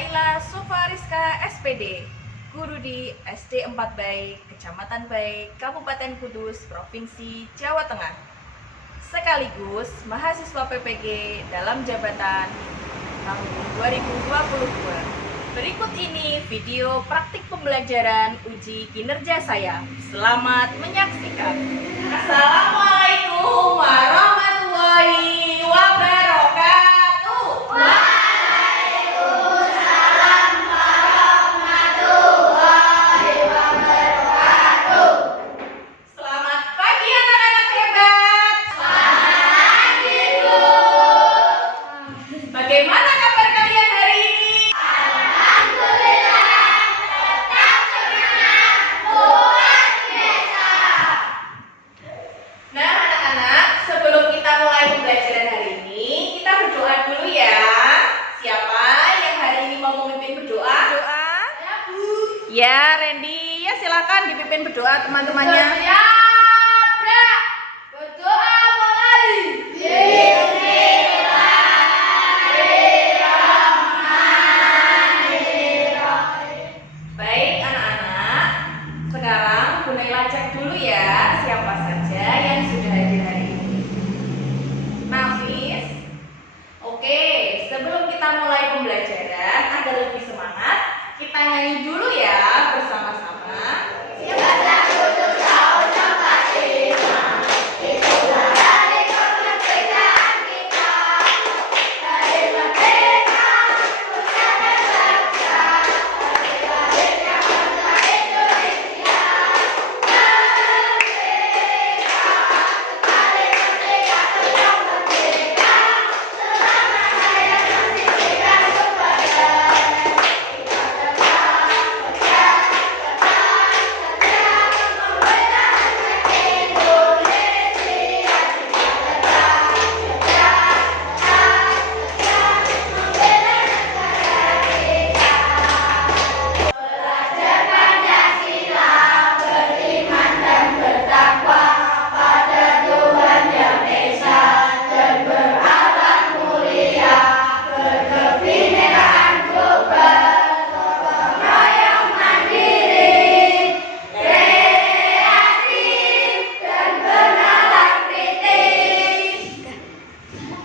Naila Sufariska SPD, guru di SD 4 Baik, Kecamatan Baik, Kabupaten Kudus, Provinsi Jawa Tengah. Sekaligus mahasiswa PPG dalam jabatan tahun 2022. Berikut ini video praktik pembelajaran uji kinerja saya. Selamat menyaksikan. Assalamualaikum warahmatullahi wabarakatuh. Selamat pagi anak-anak hebat. Bagaimana kabar kalian hari ini? Nah anak-anak, sebelum kita mulai pembelajaran hari ini, kita berdoa dulu ya. Siapa yang hari ini mau memimpin berdoa? Ya, Bu. Ya, Randy. Ya, silakan dipimpin berdoa teman-temannya. Berdoa mulai. Baik anak-anak, sekarang Bu Naila cek dulu ya siapa saja yang sudah hadir hari ini. Nafis. Oke, sebelum kita mulai pembelajaran agar lebih semangat, kita nyanyi dulu ya bersama-sama.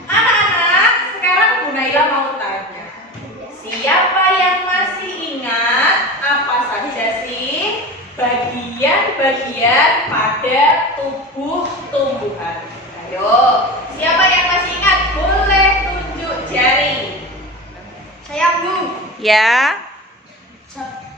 Anak-anak, sekarang Bu Naila mau tanya. Siapa yang masih ingat apa saja sih bagian-bagian pada tubuh tumbuhan? Ayo, siapa yang masih ingat? Boleh tunjuk jari. Saya Bu. Ya.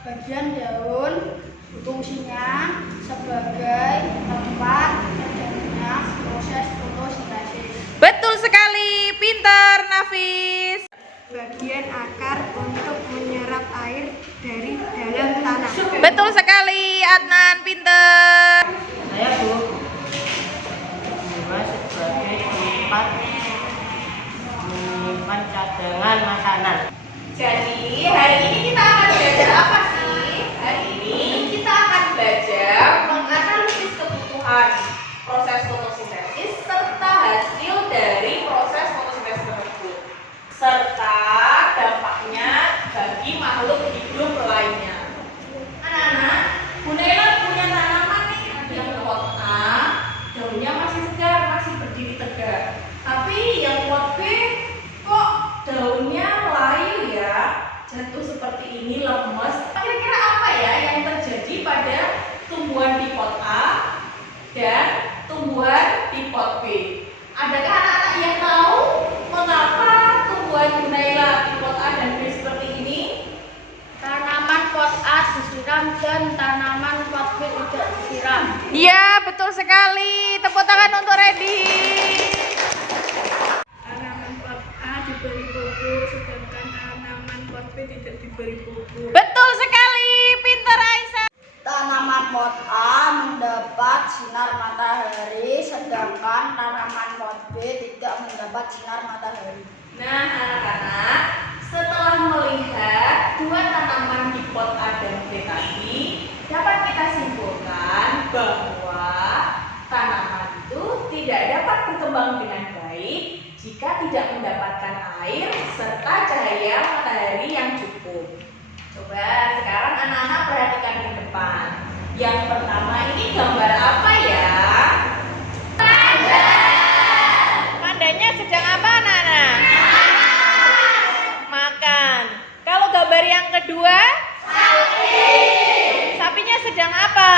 Bagian daun fungsinya sebagai tempat terjadinya proses fotosintesis. Betul sekali, pintar Nafis. Bagian akar untuk menyerap air dari dalam tanah. Betul sekali, Adnan, pintar. Saya Bu Bima sebagai tempat menyimpan cadangan makanan. Jadi hari ini kita akan belajar apa sih? Hari ini kita akan belajar menganalisis kebutuhan proses fotosintesis serta hasil dari proses fotosintesis tersebut, serta dampaknya bagi makhluk hidup lainnya. Anak-anak, Bu Naila punya tanaman nih yang pot A, daunnya masih segar, masih berdiri tegak. Tapi yang pot B kok daunnya layu ya, jatuh seperti ini, lemes. Kira-kira apa ya yang terjadi pada tumbuhan di pot A dan tumbuhan di pot B? Adakah anak-anak yang tahu mengapa tumbuhan Bu Naila di pot A dan B seperti ini? Tanaman pot A disiram dan tanaman pot B tidak disiram. Iya, betul sekali. Tepuk tangan untuk Reddy. Tanaman pot A diberi pupuk, sedangkan tanaman pot B tidak diberi pupuk. Betul sekali, pintar Aisyah. Tanaman pot A mendapat sinar matahari, sedangkan tanaman pot B tidak mendapat sinar matahari. Nah, anak-anak, setelah melihat dua tanaman di pot A dan B tadi, dapat kita simpulkan bahwa tanaman itu tidak dapat berkembang dengan baik jika tidak mendapatkan air serta cahaya matahari yang cukup. Coba sekarang anak-anak perhatikan ke depan. Yang pertama ini gambar apa ya? Panda. Pandanya sedang apa anak-anak? Makan. Kalau gambar yang kedua? Sapi. Sapinya sedang apa?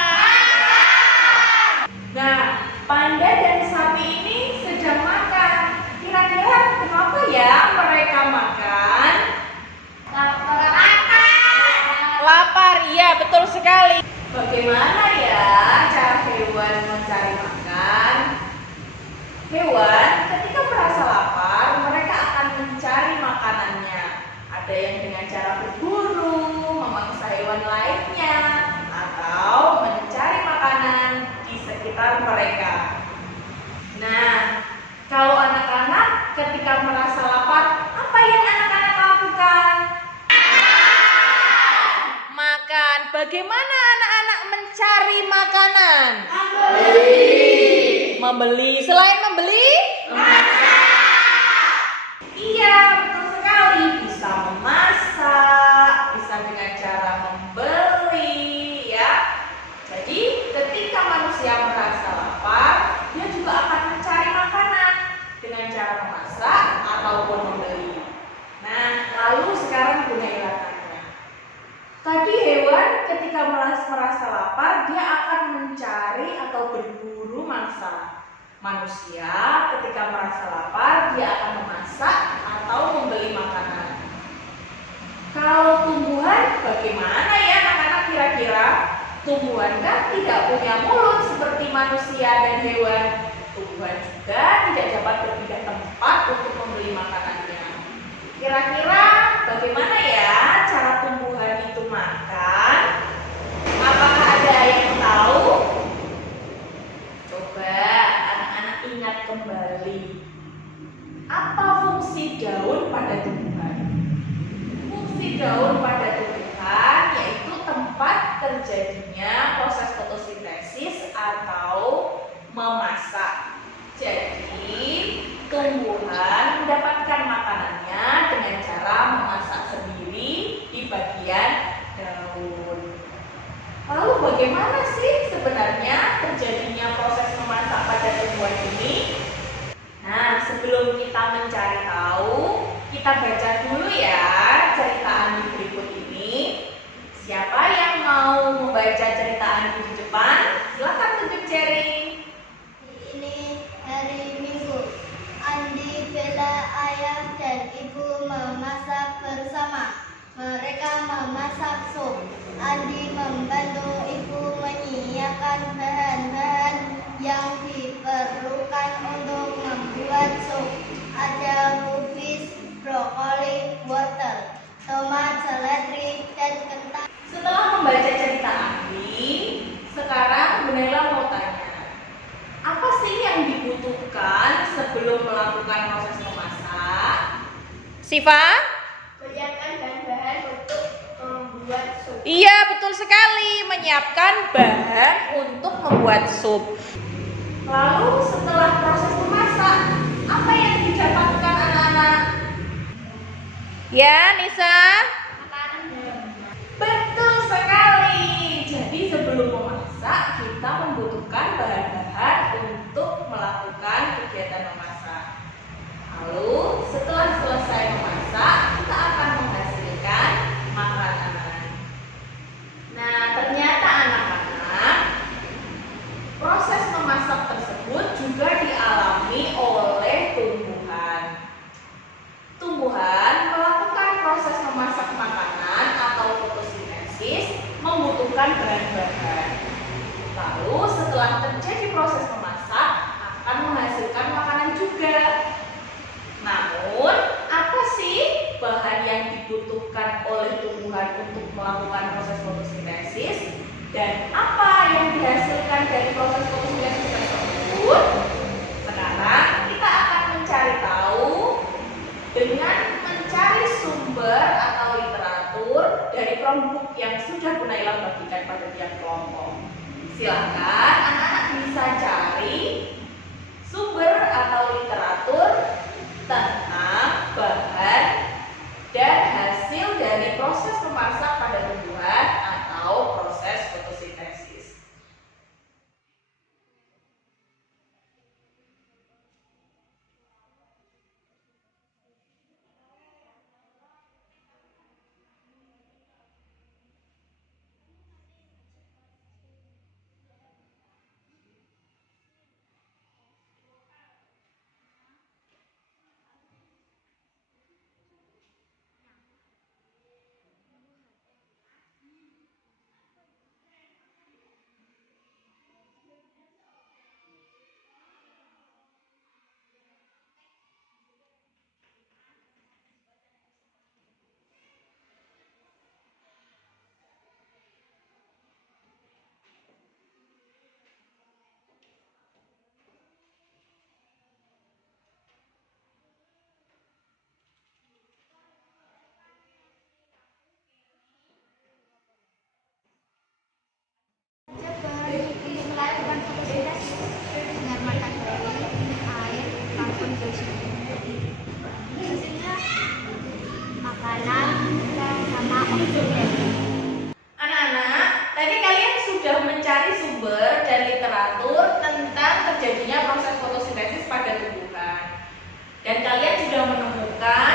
Nah, panda dan sapi ini sedang makan. Kira-kira kenapa ya mereka makan? Lapar, iya betul sekali. Bagaimana ya cara hewan mencari makan? Hewan ketika merasa lapar, mereka akan mencari makanannya. Ada yang dengan cara berburu, memangsa hewan lainnya, atau mencari makanan di sekitar mereka. Nah, kalau anak-anak ketika merasa lapar, apa yang anak-anak lakukan? Makan. Bagaimana anak-anak mencari makanan? Membeli. Selain membeli? Iya, betul sekali. Bisa memasak, bisa dengan cara membeli, ya. Jadi, ketika manusia merasa lapar, dia juga akan mencari makanan dengan cara memasak ataupun membeli. Nah, lalu sekarang Bu Naila tanya. Tadi hewan ketika merasa lapar, dia akan mencari atau berburu mangsa. Manusia ketika merasa lapar, dia akan memasak atau membeli makanan. Kalau tumbuhan, bagaimana ya anak-anak kira-kira? Tumbuhan kan tidak punya mulut seperti manusia dan hewan. Tumbuhan juga tidak dapat berpindah tempat untuk membeli makanannya. Kira-kira bagaimana ya cara tumbuhan itu makan? Apakah ada yang tahu? Coba anak-anak ingat kembali. Apa fungsi daun pada tumbuhan? Fungsi daun pada tumbuhan yaitu tempat terjadinya proses fotosintesis atau memasak. Jadi, tumbuhan mendapatkan makanannya dengan cara memasak sendiri di bagian daun. Lalu bagaimana sih sebenarnya terjadinya proses memasak pada tumbuhan ini? Nah, sebelum kita mencari tahu, kita baca dulu ya ceritaan di berikut ini. Siapa yang mau membaca ceritaan di depan? Silakan tunjuk jari. Ini hari Minggu. Andi, Bella, ayah dan ibu memasak bersama. Mereka memasak sup. Andi membantu ibu menyiapkan bahan-bahan yang diperlukan untuk membuat sup. Ada kubis, brokoli, wortel, tomat, seledri, dan kentang. Setelah membaca cerita Andi, sekarang Bu Naila mau tanya. Apa sih yang dibutuhkan sebelum melakukan proses memasak? Siva? Menyiapkan bahan-bahan untuk membuat sup. Iya, betul sekali. Menyiapkan bahan untuk membuat sup. Lalu setelah proses memasak, apa yang didapatkan anak-anak? Ya, Nisa? Betul sekali. Jadi sebelum memasak, kita membutuhkan bahan-bahan untuk melakukan kegiatan memasak. Lalu setelah selesai memasak, kita akan menghasilkan makanan. Nah, ternyata anak-anak, proses memasak tersebut juga dialami oleh tumbuhan. Tumbuhan melakukan proses memasak makanan atau fotosintesis membutuhkan bahan-bahan. Lalu setelah terjadi proses memasak, akan menghasilkan makanan juga. Dan kalian sudah menemukan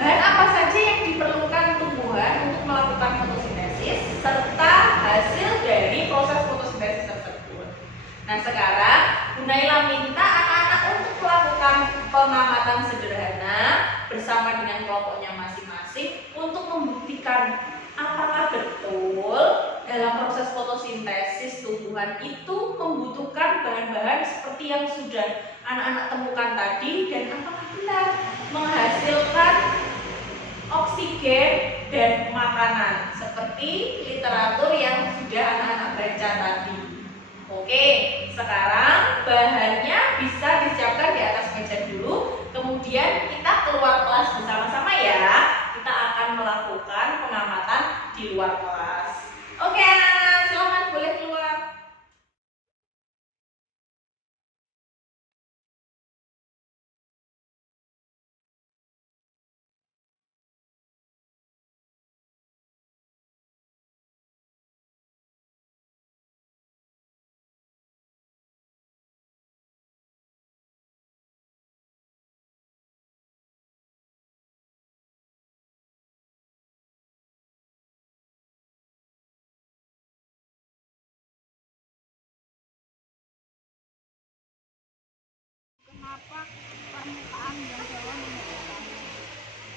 bahan apa saja yang diperlukan tumbuhan untuk melakukan fotosintesis serta hasil dari proses fotosintesis tersebut. Nah, sekarang Bu Naila minta anak-anak untuk melakukan pengamatan sederhana bersama dengan kelompoknya masing-masing untuk membuktikan apakah betul dalam proses fotosintesis tumbuhan itu membutuhkan bahan-bahan seperti yang sudah anak-anak temukan tadi, dan apakah benar menghasilkan oksigen dan makanan seperti literatur yang sudah anak-anak baca tadi. Oke, sekarang bahannya bisa disiapkan di atas meja dulu, kemudian kita keluar kelas bersama-sama ya. Kita akan melakukan pengamatan di luar kelas. Oke, anak-anak, silakan boleh keluar.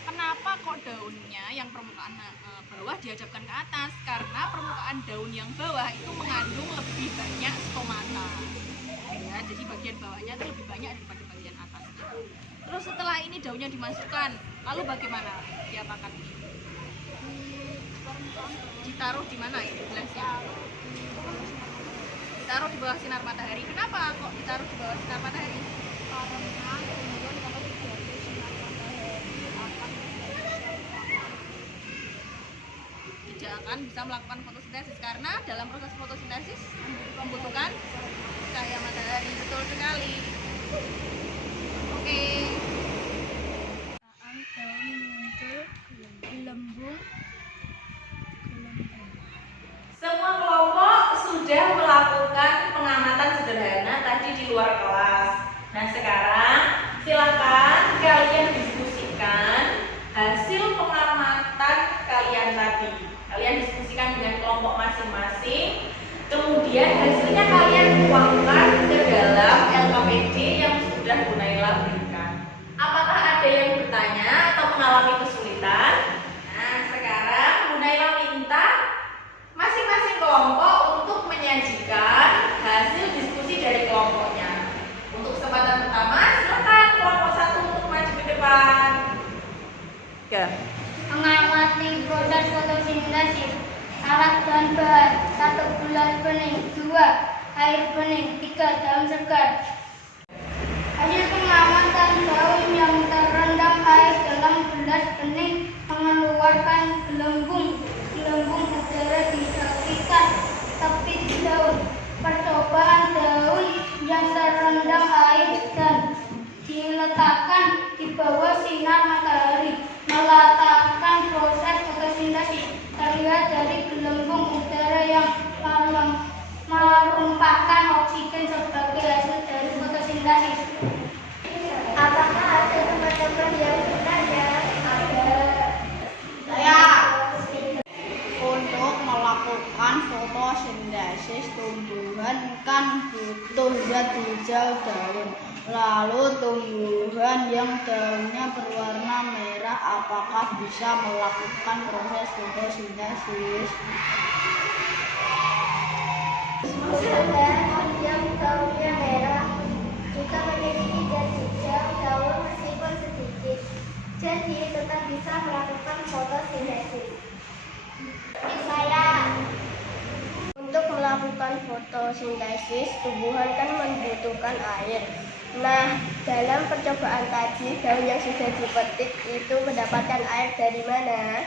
Kenapa kok daunnya yang permukaan bawah dihadapkan ke atas? Karena permukaan daun yang bawah itu mengandung lebih banyak stomata. Ya, jadi bagian bawahnya itu lebih banyak daripada bagian atasnya. Terus setelah ini daunnya dimasukkan, lalu bagaimana diapakan? Ditaruh di mana ini gelasnya? Ditaruh di bawah sinar matahari. Kenapa kok ditaruh di bawah sinar matahari? Tidak akan bisa melakukan fotosintesis karena dalam proses fotosintesis membutuhkan cahaya matahari. Betul sekali. Oke. Daun muncul gelembung. Semua kelompok sudah melakukan pengamatan sederhana tadi di luar kelas. Nah, sekarang silakan kalian diskusikan hasil pengamatan kalian tadi. Kalian diskusikan dengan kelompok masing-masing. Kemudian hasilnya kalian tuangkan ke dalam LKPD yang sudah Bu Naila berikan. Apakah ada yang bertanya atau mengalami kesulitan? Nah, sekarang Bu Naila minta masing-masing kelompok untuk menyajikan hasil diskusi dari kelompoknya. Untuk kesempatan pertama, silakan kelompok 1 untuk maju ke depan. Ya. Mengamati proses fotosintesis. Alat dan bahan: 1 gelas bening, 2 air bening, 3 daun segar. Hasil pengamatan: daun yang terendam air dalam gelas bening mengeluarkan gelembung udara di sekitar tepi daun. Percobaan: daun yang terendam air dan diletakkan di bawah sinar matahari melakukan proses fotosintesis. Terlihat dari gelembung udara yang merupakan oksigen sebagai hasil dari fotosintesis. Apakah ada teman-teman yang bertanya? Ada. Saya untuk melakukan fotosintesis tumbuhan kan butuh zat hijau daun. Lalu tumbuhan yang daunnya berwarna merah apakah bisa melakukan proses fotosintesis? Tumbuhan yang daunnya merah juga memiliki zat hijau daun meskipun sedikit, jadi tetap bisa melakukan fotosintesis. Saya untuk melakukan fotosintesis tumbuhan kan membutuhkan air. Nah, dalam percobaan tadi daun yang sudah dipetik itu mendapatkan air dari mana?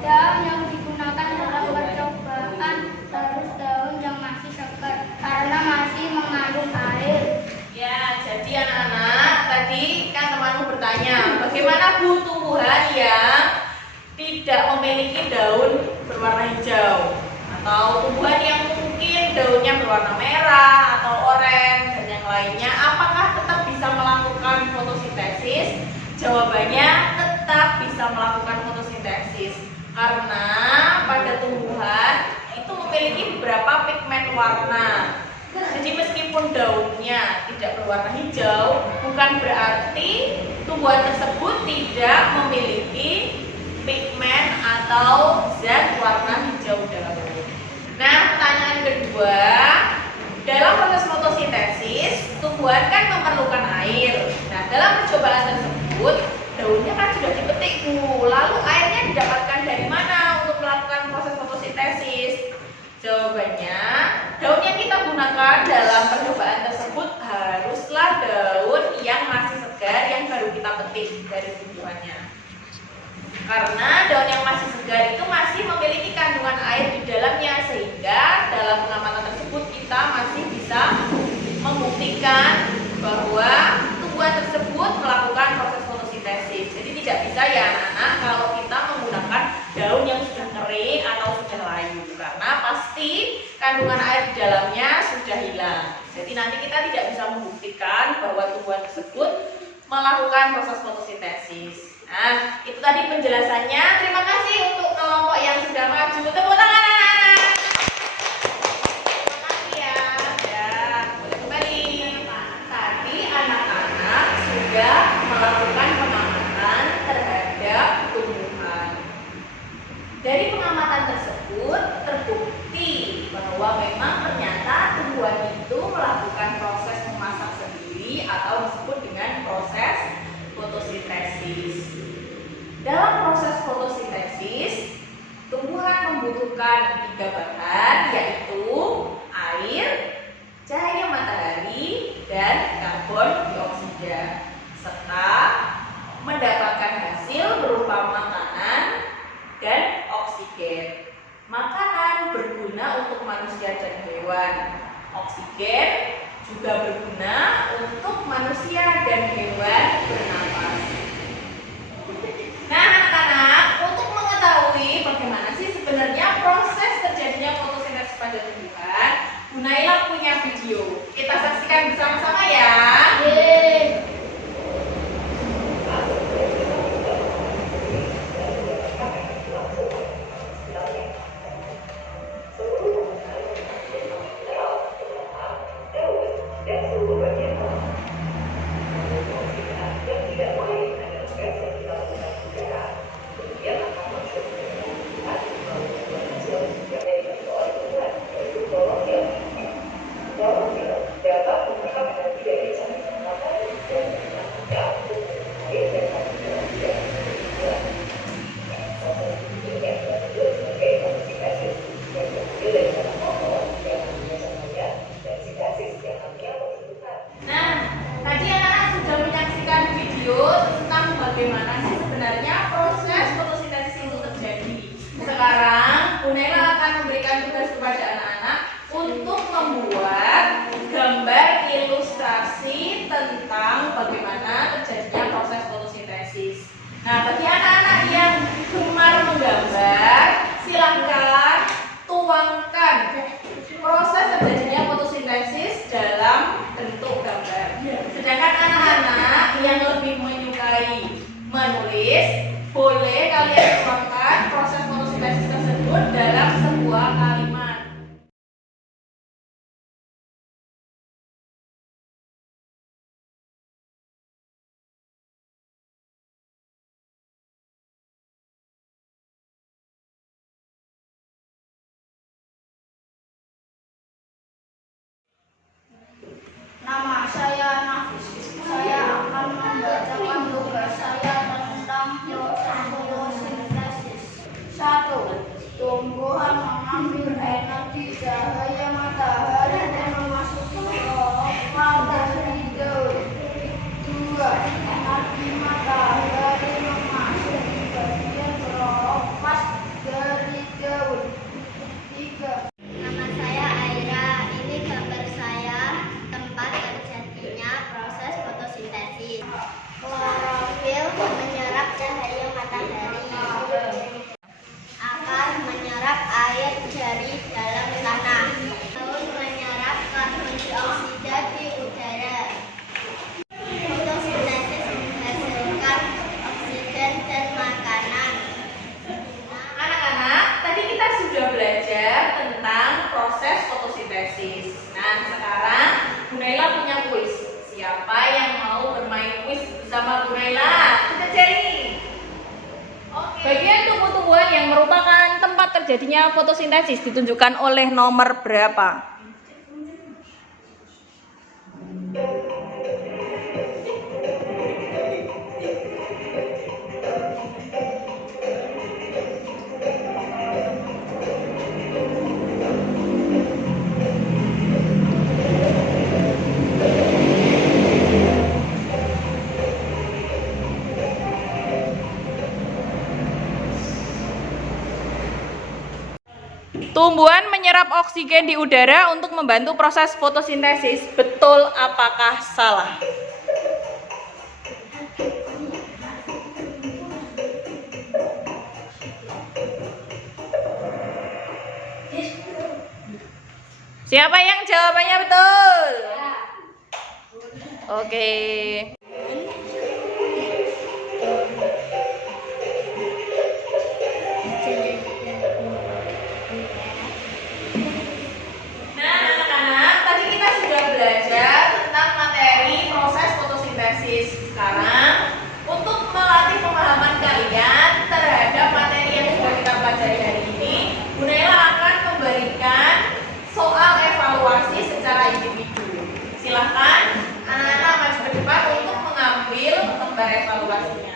Daun yang digunakan dalam percobaan harus daun yang masih segar karena masih mengandung air. Ya, jadi anak-anak tadi kan temanmu bertanya, bagaimana Bu tumbuhan yang tidak memiliki daun berwarna hijau atau tumbuhan yang mungkin daunnya berwarna merah atau oranye dan yang lainnya, apakah tetap bisa melakukan fotosintesis? Jawabannya tetap bisa melakukan fotosintesis karena pada tumbuhan itu memiliki beberapa pigmen warna. Jadi meskipun daunnya tidak berwarna hijau, bukan berarti tumbuhan tersebut tidak memiliki pigmen atau zat warna hijau daun. Nah, pertanyaan kedua, dalam proses fotosintesis, tumbuhan kan memerlukan air. Nah, dalam percobaan tersebut, daunnya kan sudah dipetik, Bu. Lalu airnya didapatkan dari mana untuk melakukan proses fotosintesis? Jawabannya, daun yang kita gunakan dalam percobaan tersebut haruslah daun yang masih segar yang baru kita petik dari tumbuhannya. Karena daun yang masih segar itu masih memiliki kandungan air di dalamnya, sehingga dalam pengamatan tersebut kita masih bisa membuktikan bahwa tumbuhan tersebut melakukan proses fotosintesis. Jadi tidak bisa ya anak-anak kalau kita menggunakan daun yang sudah kering atau sudah layu, karena pasti kandungan air di dalamnya sudah hilang. Jadi nanti kita tidak bisa membuktikan bahwa tumbuhan tersebut melakukan proses fotosintesis. Nah, itu tadi penjelasannya. Terima kasih untuk kelompok yang sudah maju. Tepuk tangan anak-anak. Terima kasih ya. Ya, boleh kembali. Tadi anak-anak sudah melakukan pengamatan terhadap tumbuhan. Dari pengamatan tersebut terbukti bahwa memang ternyata tumbuhan itu melakukan proses memasak sendiri atau disebut dengan proses fotosintesis. Dalam proses fotosintesis, tumbuhan membutuhkan 3 bahan, yaitu air, cahaya matahari, dan karbon dioksida, serta mendapatkan hasil berupa makanan dan oksigen. Makanan berguna untuk manusia dan hewan. Oksigen juga berguna untuk manusia dan hewan bernapas. Nah, anak-anak, untuk mengetahui bagaimana sih sebenarnya proses terjadinya fotosintesis pada tumbuhan, Bu Naila punya video. Kita saksikan bersama-sama ya. Nah, tadi anak-anak sudah menyaksikan video tentang bagaimana sih sebenarnya proses fotosintesis itu terjadi. Sekarang Bu Naila akan memberikan tugas kepada anak-anak untuk membuat gambar ilustrasi tentang bagaimana terjadinya proses fotosintesis. Nah, bagi anak-anak yang gemar menggambar, silahkan tuangkan proses terjadinya fotosintesis dalam bentuk gambar. Sedangkan anak-anak yang lebih menyukai menulis, boleh kalian tuangkan proses fotosintesis tersebut dalam sebuah kalimat. terjadinya fotosintesis ditunjukkan oleh nomor berapa? Tumbuhan menyerap oksigen di udara untuk membantu proses fotosintesis. Betul apakah salah? Siapa yang jawabannya betul? Oke. Nah, anak-anak, tadi kita sudah belajar tentang materi proses fotosintesis. Sekarang, untuk melatih pemahaman kalian terhadap materi yang sudah kita pelajari hari ini, Bu Naila akan memberikan soal evaluasi secara individu. Silahkan anak-anak maju ke depan untuk mengambil lembar evaluasinya.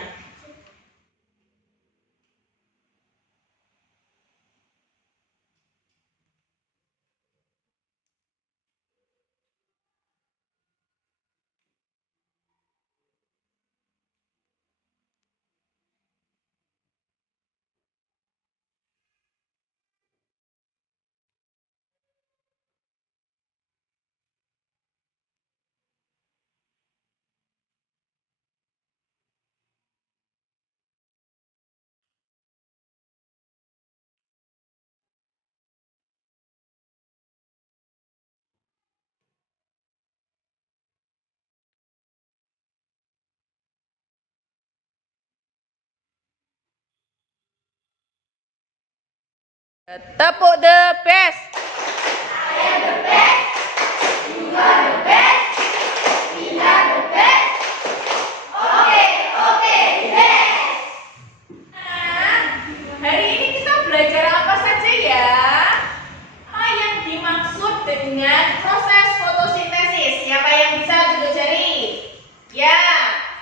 Tepuk the best. Hari ini kita belajar apa saja ya? Apa yang dimaksud dengan proses fotosintesis? Siapa yang bisa tunjuk jari? Ya,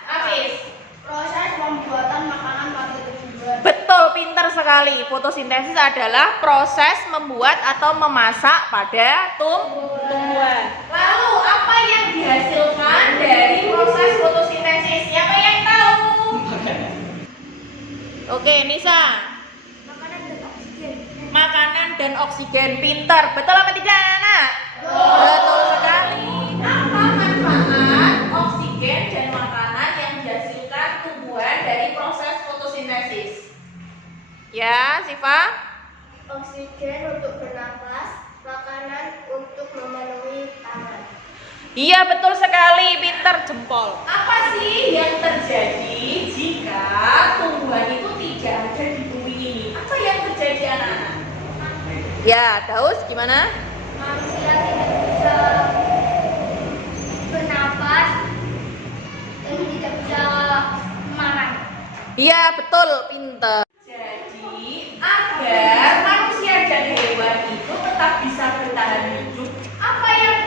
Hafiz. Proses pembuatan makanan pada tumbuhan. Betul, pintar sekali. Fotosintesis adalah proses membuat atau memasak pada tumbuhan. Lalu apa yang dihasilkan dari proses fotosintesis? Siapa yang tahu? Oke, Nisa. Makanan dan oksigen. Makanan dan oksigen, pintar. Betul apa tidak, anak? Betul sekali. Apa manfaat oksigen dan makanan yang dihasilkan tumbuhan dari proses fotosintesis? Ya, Siva? Oksigen untuk bernapas, makanan untuk memenuhi tangan. Iya, betul sekali, pintar jempol. Apa sih yang terjadi jika tumbuhan itu tidak ada di bumi ini? Apa yang terjadi, anak-anak? Ya, Daus gimana? Manusia tidak bisa bernapas dan tidak bisa makan. Iya, betul, pintar. Jadi, agar manusia dan hewan itu tetap bisa bertahan hidup, apa yang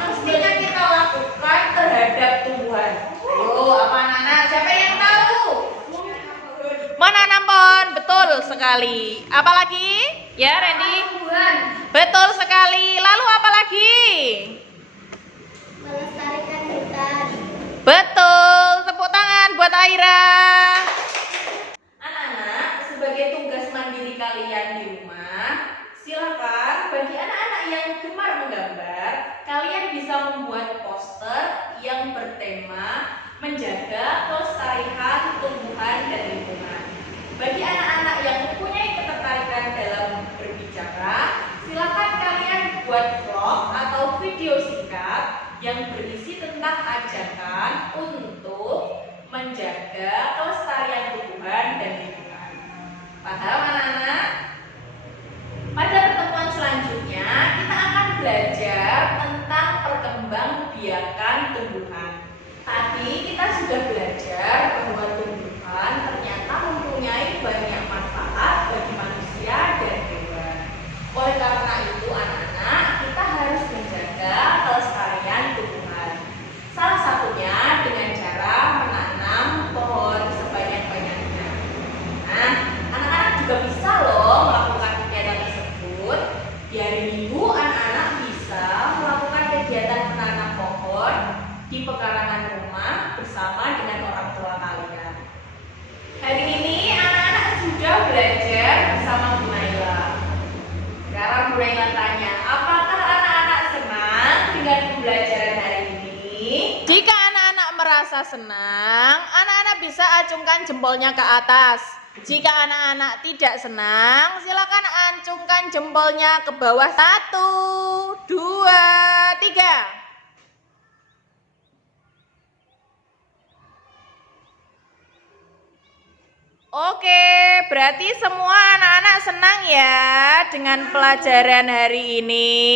mestinya kita lakukan terhadap tumbuhan? Ayo, apa anak-anak? Siapa yang tahu? Menanam pohon, betul sekali. Apa lagi? Ya, Randy? Betul sekali. Lalu apa lagi? Melestarikan hutan. Betul. Tepuk tangan buat Aira. Anak-anak, sebagai tugas mandiri kalian di rumah, silakan bagi anak-anak yang gemar menggambar, kalian bisa membuat poster yang bertema menjaga kelestarian tumbuhan dan lingkungan. Bagi anak-anak yang mempunyai ketertarikan dalam berbicara, silakan kalian buat vlog atau video singkat yang berisi tentang ajakan untuk menjaga kelestarian tumbuhan dan lingkungan. Paham anak-anak? Pada pertemuan selanjutnya kita akan belajar tentang perkembangbiakan tumbuhan. Tadi kita sudah belajar bahwa tumbuhan ternyata mempunyai banyak manfaat bagi manusia dan hewan. di pekarangan rumah bersama dengan orang tua kalian. Hari ini anak-anak sudah belajar bersama Bu Naila. Sekarang Bu Naila tanya, apakah anak-anak senang dengan pembelajaran hari ini? Jika anak-anak merasa senang, anak-anak bisa acungkan jempolnya ke atas. Jika anak-anak tidak senang, silakan acungkan jempolnya ke bawah. 1, 2, 3. Oke, berarti semua anak-anak senang ya dengan pelajaran hari ini.